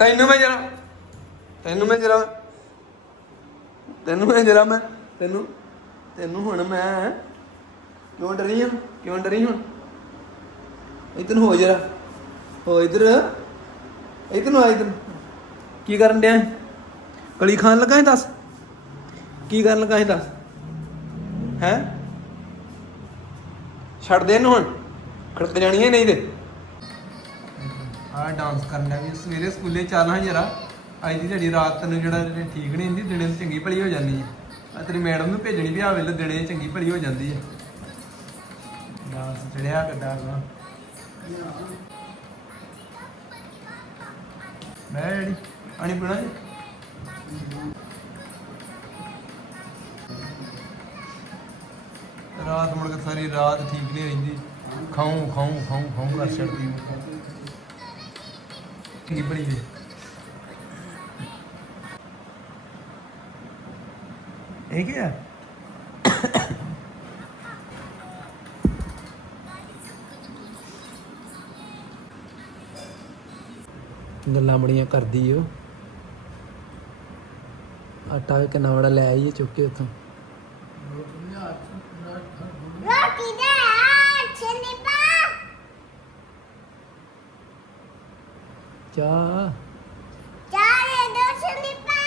ਤੈਨੂੰ ਮੈਂ ਜਰਾ, ਤੈਨੂੰ ਮੈਂ ਜਰਾ, ਤੈਨੂੰ ਮੈਂ ਜਰਾ ਮੈਂ, ਤੈਨੂੰ ਤੈਨੂੰ ਹੁਣ ਮੈਂ ਕਿਉਂ ਡਰੀ ਹਾਂ ਕਿਉਂ ਡਰੀ ਹੁਣ? ਇਧਰ ਹੋ ਜਰਾ, ਹੋ ਇਧਰ ਇਧਰ ਨੂੰ ਆ ਇਧਰ। ਕੀ ਕਰਨ ਡਿਆ ਕਲੀ ਖਾਣ ਲੱਗਾ ਹੈ ਦੱਸ? ਕੀ ਕਰਨ ਲੱਗਾ ਹੈ ਦੱਸ? ਹੈ? ਛੱਡ ਦੇ ਇਹਨੂੰ ਹੁਣ, ਖੜਕ ਜਾਣੀ ਹੈ ਨਹੀਂ ਤੇ। ਆ ਡਾਂਸ ਕਰਨਾ ਵੀ ਸਵੇਰੇ ਸਕੂਲੇ ਚੱਲ ਹਾਂ ਜਰਾ। ਅੱਜ ਦੀ ਜਿਹੜੀ ਰਾਤ ਤੈਨੂੰ ਜਿਹੜਾ ਜਿਹੜੀ ਠੀਕ ਨਹੀਂ ਹੁੰਦੀ, ਦਿਨੇ ਨੂੰ ਚੰਗੀ ਭਲੀ ਹੋ ਜਾਂਦੀ ਹੈ ਆ ਤੇਰੀ ਮੈਡਮ ਨੂੰ ਭੇਜਣੀ ਵੀ ਆ ਵੇਲੇ ਦਿਨੇ ਚੰਗੀ ਭਲੀ ਹੋ ਜਾਂਦੀ ਹੈ ਡਾਂਸ ਚੜਿਆ ਕੱਡਾ ਗਾ ਮੈਂ ਜਿਹੜੀ ਪਾਣੀ ਪੀਣਾ ਜੀ। ਰਾਤ ਮੁੜ ਕੇ ਸਾਰੀ ਰਾਤ ਠੀਕ ਨਹੀਂ ਰਹਿੰਦੀ। ਖਾਉ ਖਾਉ ਖਾਉ ਖਾਉ ਕਰ ਛੱਡਦੀ। ਕੀ ਬੜੀ ਇਹ ਕੀ ਹੈ ਗੱਲਾਂ ਬੜੀਆਂ ਕਰਦੀ ਓ। ਆਟਾ ਕਿੰਨਾ ਬੜਾ ਲੈ ਆਈਏ ਚੁੱਕ ਕੇ ਉੱਥੋਂ ਰੋਟੀ ਦੇ ਆ ਛੇਲੀ ਪਾ ਚਾਹ ਚਾਰੇ ਦੋ ਛੇਲੀ ਪਾ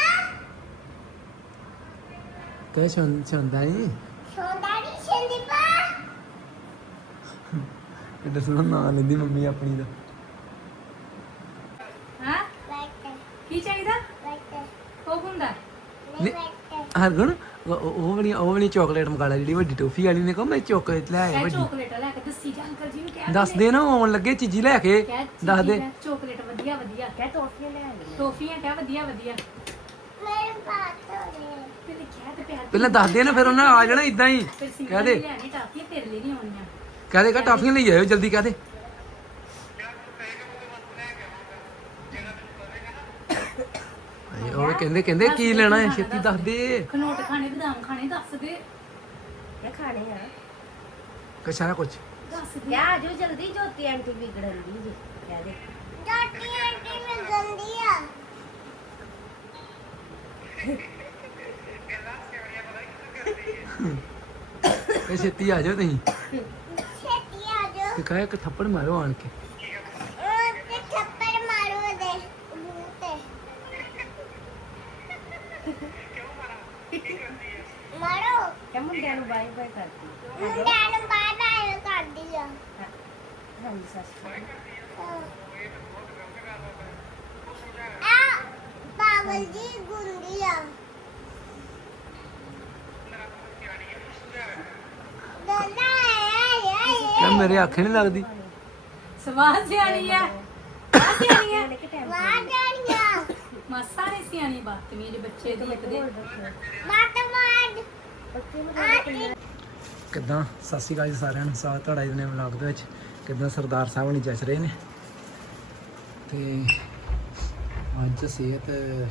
ਕਹਿ ਛੁੰ ਛੁੰਦਾ ਨਹੀਂ ਸੋਦਾਰੀ ਛੇਲੀ ਪਾ ਕਿੱਡਾ ਸੋਹਣਾ ਨਾਂ ਲੈਂਦੀ ਮੰਮੀ ਆਪਣੀ ਦਾ ਹਾਂ ਬੈਠ ਕੀ ਚਾਹੀਦਾ ਬੈਠ ਉਹ ਹੁੰਦਾ ਨਹੀਂ ਨਹੀਂ। ਬੈਠ ਹਰਗੁਣ ਉਹ- ਉਹ ਵਾਲੀ ਉਹ ਵਾਲੀ ਚਾਕਲੇਟ ਮੰਗਾ ਲੈ ਜਿਹੜੀ ਵੱਡੀ ਟੋਫੀ ਵਾਲੀ ਨੇ ਕਹੋ ਮੈਂ ਚਾਕਲੇਟ ਲੈ ਆਇਆ ਵੱਡੀ। ਚੋਕਲੇਟ ਲੈ ਕੇ ਦੱਸੀ ਜਾ ਅੰਕਲ ਜੀ ਨੂੰ ਕਹਿ ਦੱਸ ਦੇ ਨਾ ਆਉਣ ਲੱਗੇ ਚੀਜ਼ੀ ਲੈ ਕੇ ਕਹਿ ਦੱਸ ਦੇ। ਚੋਕਲੇਟ ਵਧੀਆ ਵਧੀਆ ਕਹਿ ਟੋਫੀਆਂ ਲੈ ਆਈ ਟੋਫੀਆਂ ਕਹਿ ਵਧੀਆ ਵਧੀਆ। ਤੇ ਲਿਖਿਆ ਤੇ ਪਿਆ ਪਹਿਲਾਂ ਦੱਸ ਦੇ ਨਾ ਫਿਰ ਉਹਨਾਂ ਆ ਜਾਣਾ ਇਦਾਂ ਹੀ। ਫਿਰ ਕਹਿ ਦੇ। ਲੈਣੀ ਟਾਫੀਆਂ ਤੇਰੇ ਲਈ ਨਹੀਂ ਆਉਣੀਆਂ। ਕਹਿ ਦੇ ਕਾ ਟਾਫੀਆਂ ਲਈ ਆਇਓ ਜਲਦੀ ਕਹਿ ਦੇ। ਉਹ ਕਹਿੰਦੇ ਕਹਿੰਦੇ ਕੀ ਲੈਣਾ ਹੈ ਛੇਤੀ ਦੱਸ ਦੇ। ਖਨੋਟ ਖਾਣੇ ਬਦਾਮ ਖਾਣੇ ਦੱਸ ਦੇ। ਇਹ ਖਾਣੇ ਆ। ਕਛਾ ਨਾ ਕੁਛ। ਦੱਸ ਦੇ। ਕਿਆ ਜੋ ਜਲਦੀ ਜੋਤੀ ਆਂਟੀ ਵਿਗੜਨ ਦੀ ਜੀ। ਕਹਿ ਦੇ ਜੋਟੀ ਆਂਟੀ ਮੈਂ ਗੰਦੀ ਆ। ਇਹ ਛੇਤੀ ਆ ਜਾਓ ਤੁਸੀਂ। ਛੇਤੀ ਆ ਜਾ ਤੇ ਕਹੇ ਕਿ ਥੱਪੜ ਮਾਰੋ ਆਣ ਕੇ ਉਹ ਤੇ ਥੱਪੜ ਮਾਰੂ ਦੇ ਮੂੰਹ ਤੇ ਮਾਰੋ ਕਿ ਮੁੰਡਿਆਂ ਨੂੰ ਬਾਏ ਬਾਏ ਕਰਦੀ ਮੁੰਡਿਆਂ ਨੂੰ ਬਾਏ ਬਾਏ ਕਰਦੀ ਆ ਹਾਂਜੀ ਸੱਸ ਆ ਪਾਗਲ ਜੀ ਗੁੰਦੀ ਆ ਦਾਦਾ ਆਏ ਆਏ ਕਿਆ ਮੇਰੇ ਅੱਖ ਨਹੀਂ ਲੱਗਦੀ? ਸਵਾਦ ਸਿਆਣੀ ਆ ਸਿਆਣੀ ਆ ਕਿ ਟਾਈਮ ਵਾਹ ਜਾਣੀਆਂ ਮਾਸਾ ਨਹੀਂ ਸਿਆਣੀ ਬੱਚੇ ਦੀ ਇੱਕ ਦੇ। ਮਾਤ ਮਾਰ ਕਿੱਦਾਂ? ਸਤਿ ਸ਼੍ਰੀ ਅਕਾਲ ਜੀ ਸਾਰਿਆਂ ਨੂੰ। ਸਵਾਗਤ ਤੁਹਾਡਾ ਇਹਨੇ ਵਲੌਗ ਦੇ ਵਿੱਚ ਕਿੱਦਾਂ ਸਰਦਾਰ ਸਾਹਿਬ ਨਹੀਂ ਜੱਜ ਰਹੇ ਨੇ? ਤੇ ਅੱਜ ਸਿਹਤ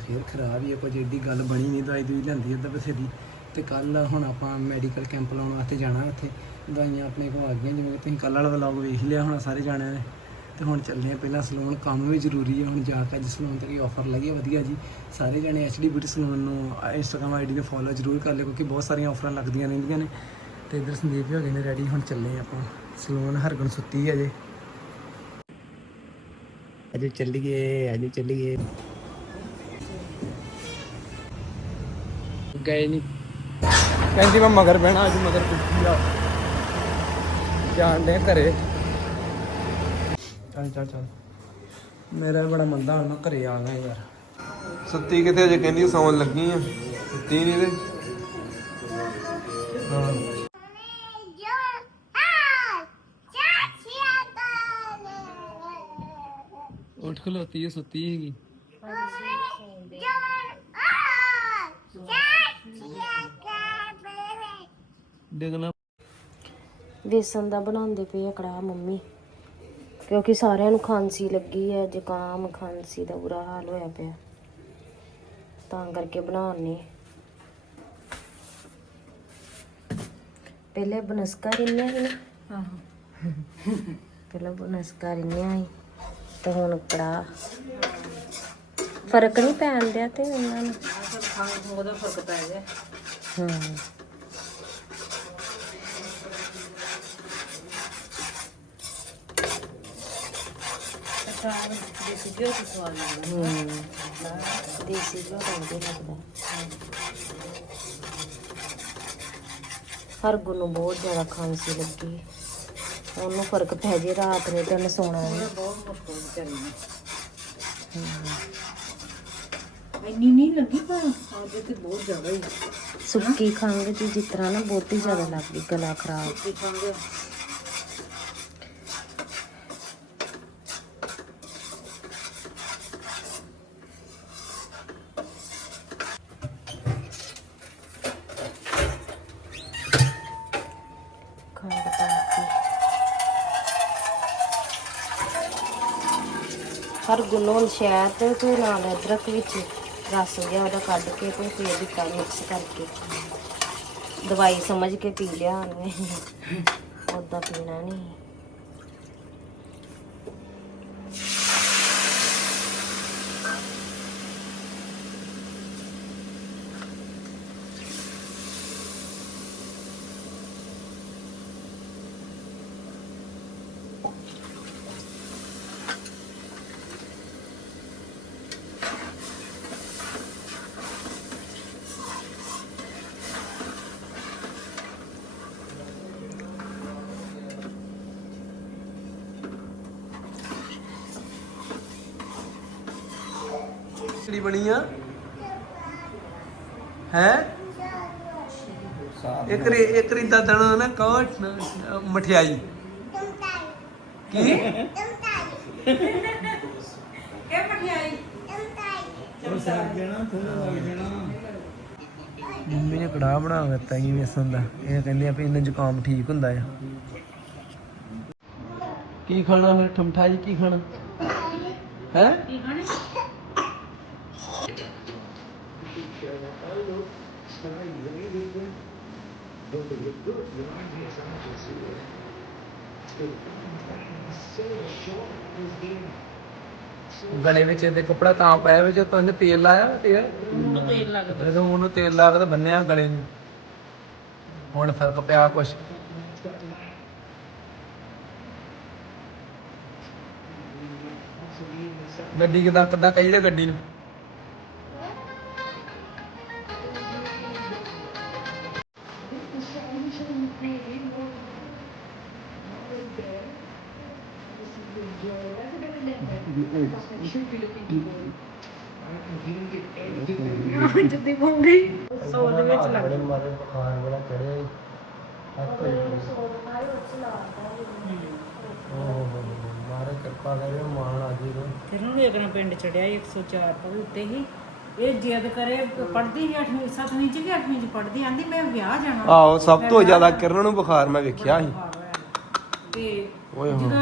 ਫੇਰ ਖਰਾਬ ਹੀ ਹੈ ਕੁਝ ਏਡੀ ਗੱਲ ਬਣੀ ਨਹੀਂ, ਦਵਾਈ ਦੂਈ ਲੈਂਦੀ ਅੱਧਾ ਬਥੇਰੀ। ਤੇ ਕੱਲ ਹੁਣ ਆਪਾਂ ਮੈਡੀਕਲ ਕੈਂਪ ਲਾਉਣ ਵਾਸਤੇ ਜਾਣਾ ਉੱਥੇ। ਦਵਾਈਆਂ ਆਪਣੇ ਕੋਲ ਆ ਗਈਆਂ, ਜਿਵੇਂ ਕਿ ਤੁਸੀਂ ਕੱਲ ਵਾਲਾ ਵਲੌਗ ਵੇਖ ਲਿਆ ਹੋਣਾ, ਸਾਰੇ ਜਾਣਿਆਂ ਨੇ। ਤੇ ਹੁਣ ਚੱਲਦੇ ਆ ਪਹਿਲਾਂ ਸਲੂਨ, ਕੰਮ ਵੀ ਜ਼ਰੂਰੀ ਹੈ ਹੁਣ ਜਾ ਕੇ ਅੱਜ ਸਲੂਨ ਤੇ ਕੋਈ ਆਫਰ ਲੱਗੀ ਹੈ ਵਧੀਆ ਜੀ। ਸਾਰੇ ਜਣੇ ਐਚਡੀ ਬਿਊਟੀ ਸਲੂਨ ਨੂੰ ਇੰਸਟਾਗ੍ਰam ਆਈਡੀ ਨੂੰ ਫੋਲੋ ਜ਼ਰੂਰ ਕਰ ਲਿਓ, ਕਿਉਂਕਿ ਬਹੁਤ ਸਾਰੀਆਂ ਆਫਰਾਂ ਲੱਗਦੀਆਂ ਰਹਿੰਦੀਆਂ ਨੇ। ਤੇ ਇਧਰ ਸੰਦੀਪ ਵੀ ਹੋ ਗਏ ਨੇ ਰੈਡੀ ਹੁਣ ਚੱਲੇ ਆਪਾਂ। ਸਲੂਨ ਹਰਗੁਣ ਸੁੱਤੀ ਹੈ ਜੇ ਅਜੇ ਚੱਲੀਏ ਅਜੇ ਚੱਲੀਏ। ਗਏ ਨਹੀਂ ਕਹਿੰਦੀ ਮੈਂ ਮਗਰ ਬਹਿਣਾ, ਅੱਜ ਮਗਰ ਕੁੱਤੀ ਆ। ਜਾਣਦੇ ਘਰੇ। ਚੱਲ ਚੱਲ ਚੱਲ। ਮੇਰਾ ਬੜਾ ਮੰਦਾ ਹੁਣ ਮੈਂ ਘਰੇ ਆ ਗਿਆ ਯਾਰ। ਸੁੱਤੀ ਕਿਤੇ ਅਜੇ ਕਹਿੰਦੀ ਸੌਣ ਲੱਗੀ ਆ? ਸੁੱਤੀ ਨਹੀਂ ਤੇ। ਉੱਠ ਖਲੋਤੀ ਹੈ। ਸੁੱਤੀ ਹੈਗੀ ਜੋ ਆ ਚਾਚੀਆ ਕਾ ਡਿਗਣਾ ਵੇਸਣ ਦਾ ਬਣਾਉਂਦੇ ਪਏ ਆ ਕੜਾਹ ਮੰਮੀ। ਕਿਉਂਕਿ ਸਾਰਿਆਂ ਨੂੰ ਖਾਂਸੀ ਲੱਗੀ ਹੈ ਜ਼ੁਕਾਮ ਖਾਂਸੀ ਦਾ ਬੁਰਾ ਹਾਲ ਹੋਇਆ ਪਿਆ। ਤਾਂ ਕਰਕੇ ਬਣਾਉਣੇ ਪਹਿਲੇ ਬਨਸਕਾ ਰਿੰਨਿਆ ਸੀ ਨਾ? ਆਹੋ। ਪਹਿਲਾਂ ਬਨਸਕਾ ਰਿੰਨਿਆ ਸੀ ਤੇ ਹੁਣ ਕੜਾਹ। ਫ਼ਰਕ ਨਹੀਂ ਪੈਣ ਦਿਆ ਤੇ ਉਹਨਾਂ ਨੂੰ। ਉਹਦਾ ਫ਼ਰਕ ਪੈ ਗਿਆ। ਹਾਂ। ਅਚਾਰ ਦੇਸੀ ਘਿਓ ਤੋਂ ਸਵਾਦ ਲੱਗਦਾ ਹੂੰ ਦੇਸੀ ਘਿਓ ਤਾਂ ਵਧੀਆ ਲੱਗਦਾ ਹਰ ਗੁਣ ਨੂੰ ਬਹੁਤ ਜ਼ਿਆਦਾ ਖਾਂਸੀ ਲੱਗੀ। ਉਹਨੂੰ ਫ਼ਰਕ ਪੈ ਜੇ ਰਾਤ ਨੂੰ ਤੇ ਸੌਣਾ ਨਹੀਂ ਬਹੁਤ ਮੁਸ਼ਕਲ ਵਿਚਾਰੀ ਨੂੰ ਇੰਨੀ ਨਹੀਂ ਲੱਗੀ ਪਰ ਆਗੇ ਤੇ ਬਹੁਤ ਜ਼ਿਆਦਾ ਹੀ। ਸੁੱਕੀ ਖੰਘ ਜੀ ਜਿਸ ਤਰ੍ਹਾਂ ਨਾ ਬਹੁਤੀ ਜ਼ਿਆਦਾ ਲੱਗਦੀ ਗਲਾ ਖਰਾਬ। ਕੀ ਖੰਗ ਖੰਡ ਪਾ ਕੇ ਹਰ ਗੁਣੋਂ ਸ਼ਹਿਦ ਤੇ ਨਾਲ ਅਦਰਕ ਵਿੱਚ ਰਸ ਗਿਆ ਉਹਦਾ ਕੱਢ ਕੇ ਤੇ ਫੇਰ ਦਿੱਤਾ ਮਿਕਸ ਕਰਕੇ। ਦਵਾਈ ਸਮਝ ਕੇ ਪੀ ਲਿਆ ਉਹਨੇ। ਉਦਾਂ ਪੀਣਾ ਨਹੀਂ। ਕਿਹੜੀ ਬਣੀ ਆ? ਹੈ? ਇੱਕ ਰੀ ਇੱਕ ਰੀ ਦਾ ਦਣਾ ਨਾ ਕੋਟ ਮਠਿਆਈ। ਕੀ? ਮਠਿਆਈ। ਮੰਮੀ ਨੇ ਕੜਾਹ ਬਣਾ ਦਿੱਤਾ ਜੀ ਵੇਸਣ ਦਾ। ਇਹ ਕਹਿੰਦੇ ਆ ਵੀ ਇਹਨਾਂ ਜ਼ੁਕਾਮ ਠੀਕ ਹੁੰਦਾ ਆ। ਕੀ ਖਾਣਾ ਫਿਰ? ਠਮਠਾ ਜੀ ਕੀ ਖਾਣਾ? ਹੈ? ਕੀ ਖਾਣੇ? ਗਲੇ ਵਿੱਚ ਇਹਦੇ ਕੱਪੜਾ ਤਾਂ ਪਾਇਆ ਵਿੱਚ ਤੋਂ ਇਹਨੇ ਤੇਲ ਲਾਇਆ ਤੇਲ? ਉਹਨੂੰ ਤੇਲ ਲੱਗਦਾ। ਜਦੋਂ ਉਹਨੂੰ ਤੇਲ ਲਾ ਕੇ ਤਾਂ ਬੰਨਿਆ ਗਲੇ ਨੂੰ। ਹੁਣ ਫ਼ਰਕ ਪਿਆ ਕੁਛ। ਗੱਡੀ ਕਿਦਾਂ ਕਿਦਾਂ ਕਹੀਏ ਗੱਡੀ ਨੂੰ? ਜੁੱਤੀ ਪਾਉਂਗੀ ਸੋਲ ਵਿੱਚ ਲੱਗ ਬੜੇ ਮਾਰੇ ਬੁਖਾਰ ਬੜਾ ਚੜਿਆ ਜੀ ਹੱਥ ਓਹ ਮਾਰੇ ਕਿਰਪਾ ਕਰੇ ਮਾਣ ਆ ਜੀ ਨੂੰ ਫਿਰ ਉਹਨੂੰ ਇੱਕ ਨਾ ਪਿੰਡ ਚੜਿਆ 104 ਪਰ ਉੱਤੇ ਹੀ ਇਹ ਜਿੱਦ ਕਰੇ ਪੜਦੀ ਸੀ 8ਵੀਂ 7ਵੀਂ ਚ ਕਿ 8ਵੀਂ ਚ ਪੜਦੀ ਆਂਦੀ ਮੈਂ ਵਿਆਹ ਜਾਣਾ ਆਹੋ ਸਭ ਤੋਂ ਜ਼ਿਆਦਾ ਕਿਰਨ ਨੂੰ ਬੁਖਾਰ ਮੈਂ ਵੇਖਿਆ ਸੀ। ਤੇ ਓਏ ਹੋਏ।